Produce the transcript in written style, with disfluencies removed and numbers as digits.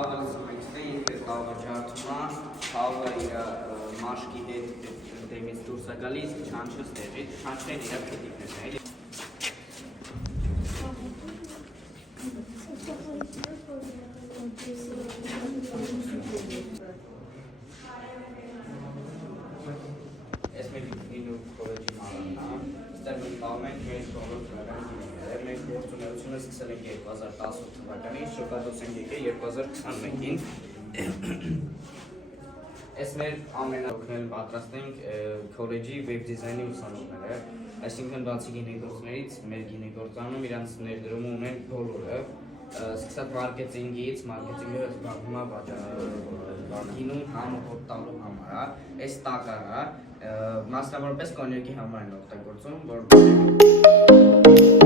Ցավը լսում եք, ցավը ջարդում է, ցավը իր մաշկի հետ դեմից դուրս է գալիս, չանչը ստեղից, չանչեն իր քետիկներն է։ Ես մեր ինու կոլեջի մարանն է, ստեղ մենք տաղում ենք մեր կոլոտ թվականի գինիները, մենք գործունեությունը սկսել ենք 2018 թվականին, շոկատոց ենք եկել 2021-ին։ Ես մեր ամենօգնել պատրաստենք կոլեջի վեբ դիզայնի ուսանողները, այսինքն բացի գինեգործներից մեր գինեգործանում իրանց ներդրումը ունեն բոլորը, սկսած մարքեթինգից, մարքեթինգը զբաղվում է գինուն համը հոտ տալու համար, այս տակարա, մասնավորապես կոնյակի համար են օգտագործում, որ